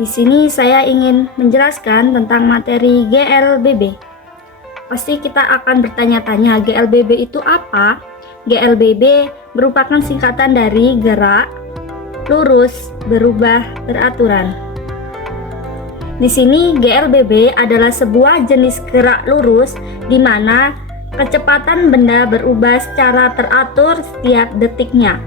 Di sini saya ingin menjelaskan tentang materi GLBB. Pasti kita akan bertanya-tanya, GLBB itu apa? GLBB merupakan singkatan dari gerak, lurus, berubah, beraturan. Di sini GLBB adalah sebuah jenis gerak lurus di mana kecepatan benda berubah secara teratur setiap detiknya.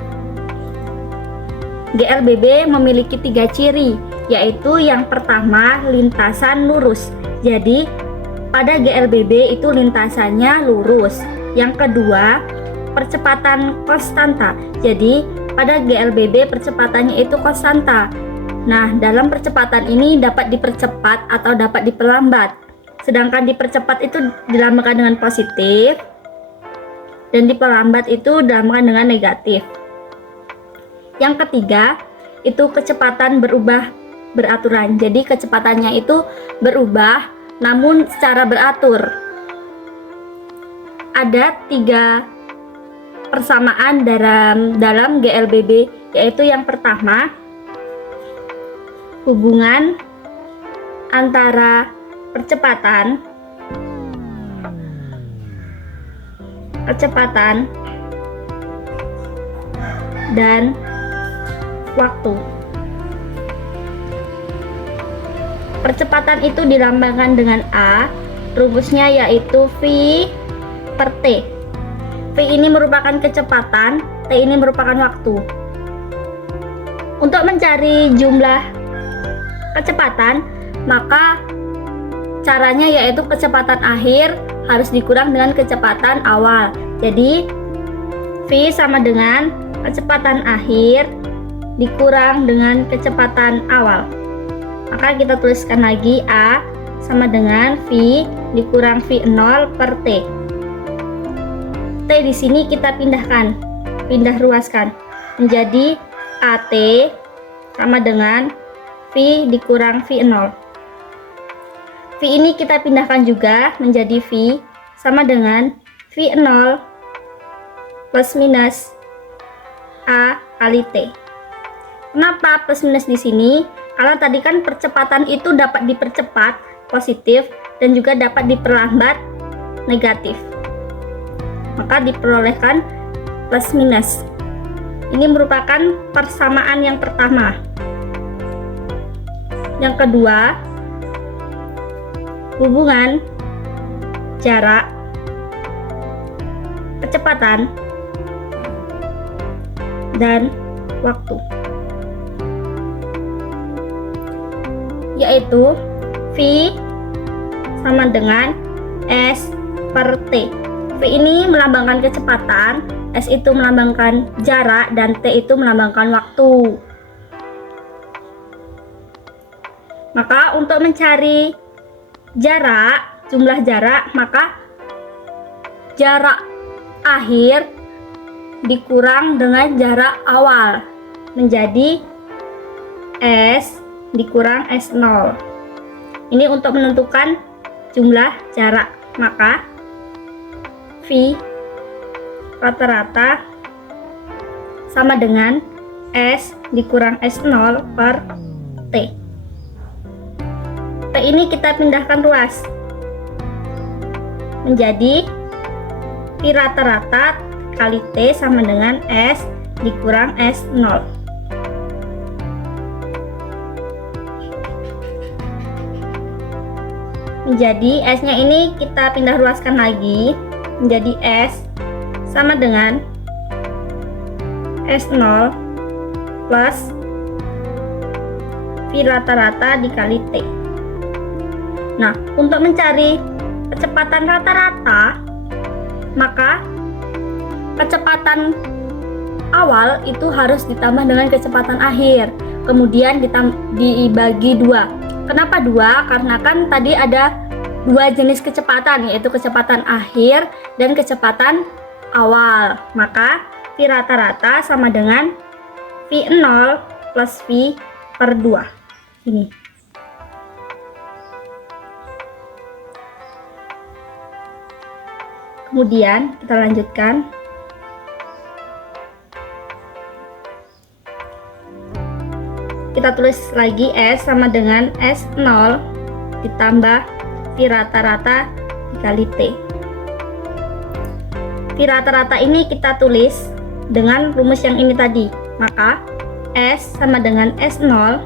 GLBB memiliki 3 ciri, yaitu yang pertama lintasan lurus. Jadi pada GLBB itu lintasannya lurus. Yang kedua percepatan konstanta. Jadi pada GLBB percepatannya itu konstanta. Nah, dalam percepatan ini dapat dipercepat atau dapat diperlambat. Sedangkan dipercepat itu dilambangkan dengan positif dan diperlambat itu dilambangkan dengan negatif. Yang ketiga itu kecepatan berubah beraturan. Jadi kecepatannya itu berubah namun secara beratur. Ada 3 persamaan dalam GLBB, yaitu yang pertama hubungan antara kecepatan dan waktu. Percepatan itu dilambangkan dengan A, rumusnya yaitu V per T. V ini merupakan kecepatan, T ini merupakan waktu. Untuk mencari jumlah kecepatan, maka caranya yaitu kecepatan akhir harus dikurang dengan kecepatan awal. Jadi V sama dengan kecepatan akhir dikurang dengan kecepatan awal. Maka kita tuliskan lagi A sama dengan V dikurang V0 per T. T di sini kita pindah ruaskan menjadi AT sama dengan V dikurang V0. V ini kita pindahkan juga menjadi V sama dengan V0 plus minus A kali T. Kenapa plus minus di sini? Karena tadi kan percepatan itu dapat dipercepat positif dan juga dapat diperlambat negatif. Maka diperolehkan plus minus. Ini merupakan persamaan yang pertama. Yang kedua, hubungan jarak, kecepatan, dan waktu, yaitu V sama dengan S per T. V ini melambangkan kecepatan, S itu melambangkan jarak, dan T itu melambangkan waktu. Maka untuk mencari jarak, jumlah jarak, maka jarak akhir dikurang dengan jarak awal menjadi S dikurang S0. Ini untuk menentukan jumlah jarak. Maka V rata-rata sama dengan S dikurang S0 per T. T ini kita pindahkan ruas menjadi V rata-rata kali T sama dengan S dikurang S0. Menjadi S-nya ini kita pindah ruaskan lagi menjadi S sama dengan S0 plus V rata-rata dikali T. Nah, untuk mencari kecepatan rata-rata, maka kecepatan awal itu harus ditambah dengan kecepatan akhir, kemudian dibagi 2. Kenapa 2? Karena kan tadi ada 2 jenis kecepatan, yaitu kecepatan akhir dan kecepatan awal. Maka V rata-rata sama dengan V0 plus V per 2. Ini. Kemudian kita lanjutkan. kita tulis lagi S sama dengan S0 ditambah V rata-rata dikali T. V rata-rata ini kita tulis dengan rumus yang ini tadi. Maka S sama dengan S0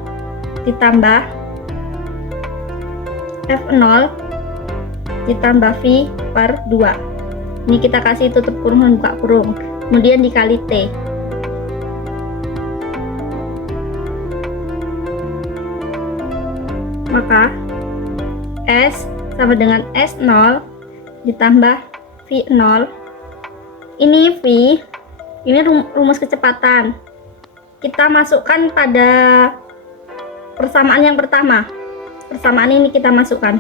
ditambah F0 ditambah V per 2. Ini kita kasih tutup kurung dan buka kurung. Kemudian dikali T. Maka S sama dengan S0 ditambah V0. Ini V, ini rumus kecepatan. Kita masukkan pada persamaan yang pertama. Persamaan ini kita masukkan.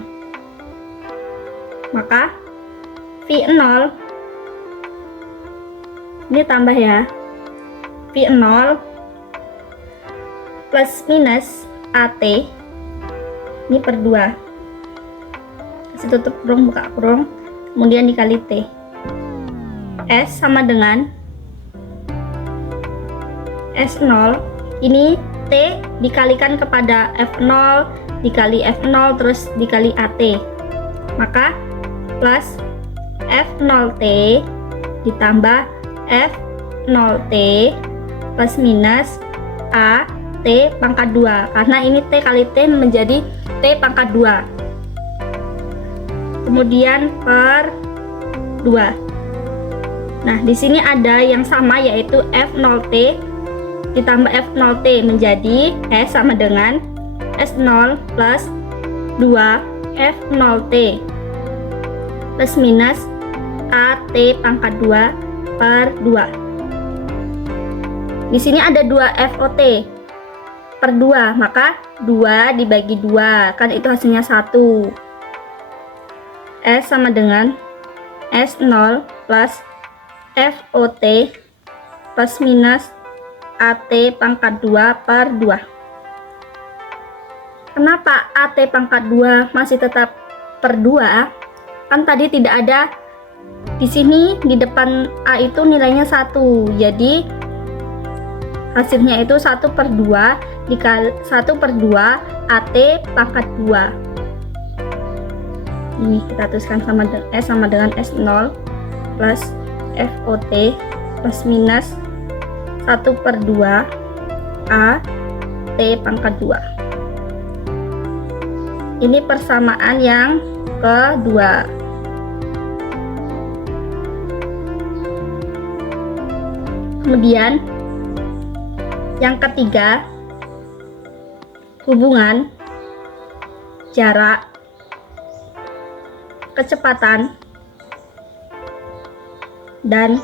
Maka V0 ini tambah ya. V0 plus minus AT ini per 2. Kasih tutup kurung, buka kurung, kemudian dikali T. S sama dengan S0, ini T dikalikan kepada F0 dikali F0 terus dikali AT, maka plus F0T ditambah F0T plus minus AT pangkat 2, karena ini T kali T menjadi T pangkat 2, kemudian per 2. Nah, di sini ada yang sama, yaitu F0T ditambah F0T menjadi S sama dengan S0 plus 2 F0T plus minus AT pangkat 2 per 2. Di sini ada 2 FOT per 2, maka 2 dibagi 2, kan itu hasilnya 1. S sama dengan S0 plus FOT plus minus AT pangkat 2 per 2. Kenapa AT pangkat 2 masih tetap per 2? Kan tadi tidak ada di sini, di depan A itu nilainya 1, jadi hasilnya itu 1 per 2 dikali 1 per 2 AT pangkat 2. Ini kita tuliskan sama dengan S sama dengan S0 plus FOT plus minus 1 per 2 A T pangkat 2. Ini persamaan yang kedua. Kemudian yang ketiga, hubungan jarak, kecepatan, dan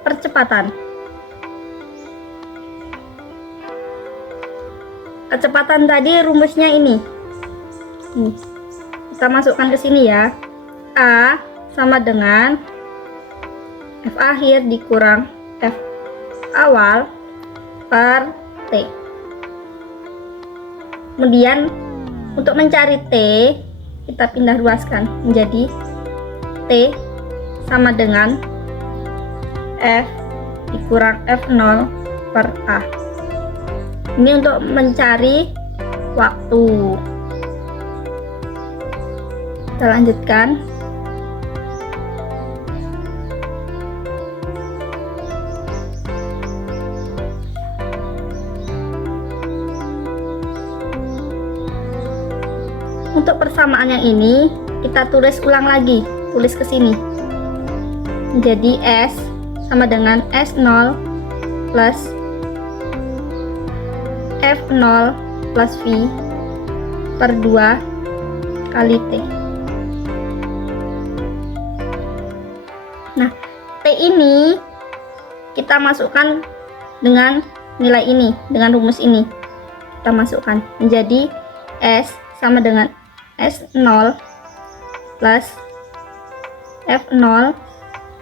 percepatan. Kecepatan tadi rumusnya ini. Kita masukkan ke sini ya. A sama dengan F akhir dikurang F awal per T. Kemudian untuk mencari T, kita pindah ruaskan menjadi T sama dengan F dikurang F0 per A. Ini untuk mencari waktu. Kita lanjutkan. Untuk persamaan yang ini kita tulis ulang lagi, tulis ke sini. Jadi S sama dengan S0 plus F0 plus V per 2 kali T. Nah, T ini kita masukkan dengan nilai ini, dengan rumus ini. Kita masukkan menjadi S sama dengan S0 plus F0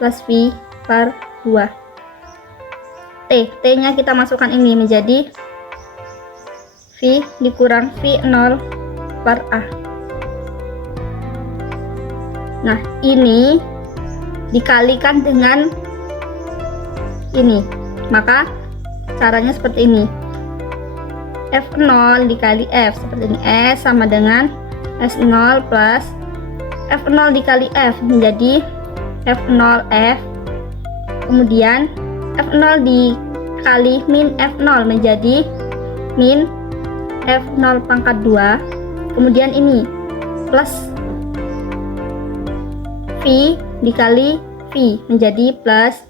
plus V per 2. T-nya kita masukkan ini menjadi V dikurang V0 per A. Nah, ini dikalikan dengan ini, maka caranya seperti ini. F0 dikali F seperti ini. S sama dengan S0 plus F0 dikali F menjadi F0F. Kemudian F0 dikali min F0 menjadi min F0 pangkat 2. Kemudian ini plus V dikali V menjadi plus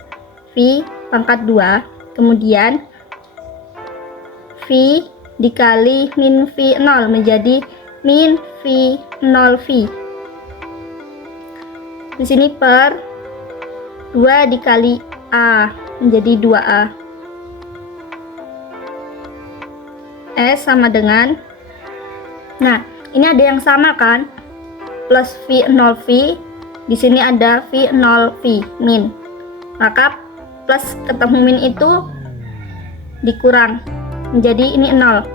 V pangkat 2. Kemudian V dikali min V0 menjadi min V0V. Di sini per 2 dikali A menjadi 2A. S sama dengan, nah ini ada yang sama kan, plus V0V. Di sini ada V0V min, maka plus ketemu min itu dikurang menjadi ini 0,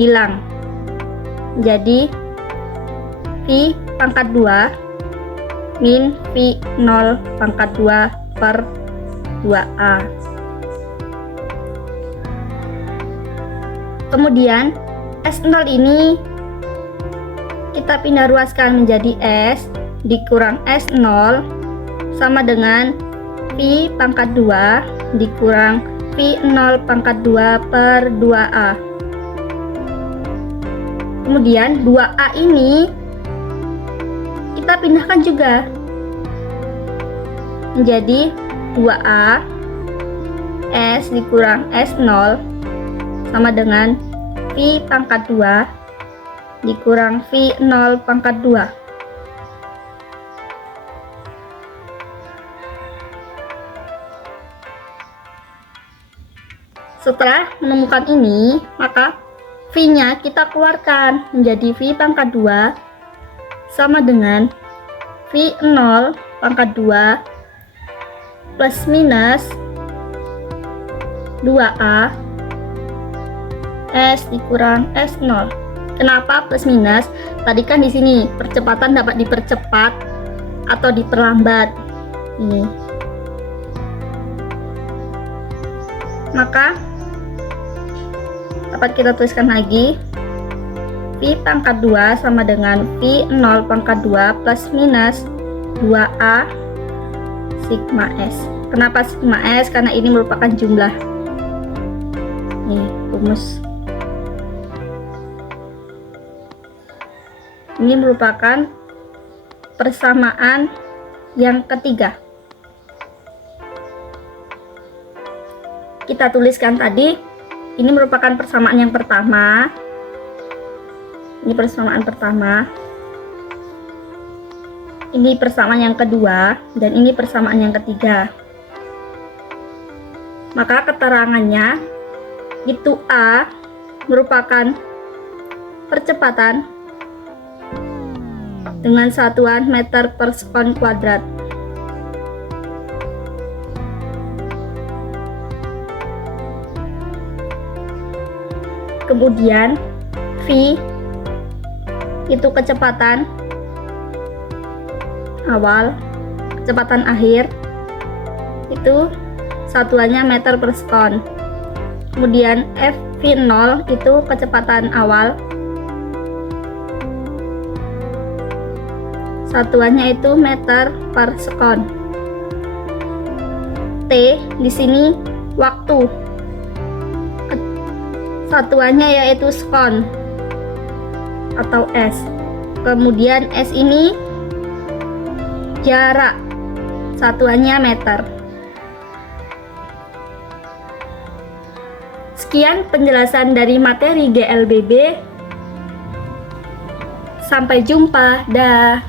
hilang, jadi V pangkat 2 min V0 pangkat 2 per 2A. Kemudian S0 ini kita pindah ruaskan menjadi S dikurang S0 sama dengan V pangkat 2 dikurang V0 pangkat 2 per 2A. Kemudian 2A ini kita pindahkan juga menjadi 2A S dikurang S0 sama dengan V pangkat 2 dikurang V0 pangkat 2. Setelah menemukan ini, maka V-nya kita keluarkan menjadi V pangkat 2 sama dengan V0 pangkat 2 plus minus 2A S dikurang S0. Kenapa plus minus? Tadi kan di sini percepatan dapat dipercepat atau diperlambat. Ini. Maka dapat kita tuliskan lagi V pangkat 2 sama dengan V0 pangkat 2 plus minus 2A sigma S. Kenapa sigma S? Karena ini merupakan jumlah. Nih, rumus. Ini merupakan persamaan yang ketiga. Kita tuliskan tadi, ini merupakan persamaan yang pertama. Ini persamaan pertama. Ini persamaan yang kedua, dan ini persamaan yang ketiga. Maka keterangannya itu A merupakan percepatan dengan satuan meter per sekon kuadrat. Kemudian V itu kecepatan awal, kecepatan akhir itu satuannya meter per sekon. Kemudian V0 itu kecepatan awal, satuannya itu meter per sekon. T di sini waktu, satuannya yaitu sekon atau S. Kemudian S ini jarak, satuannya meter. Sekian penjelasan dari materi GLBB. Sampai jumpa, dah.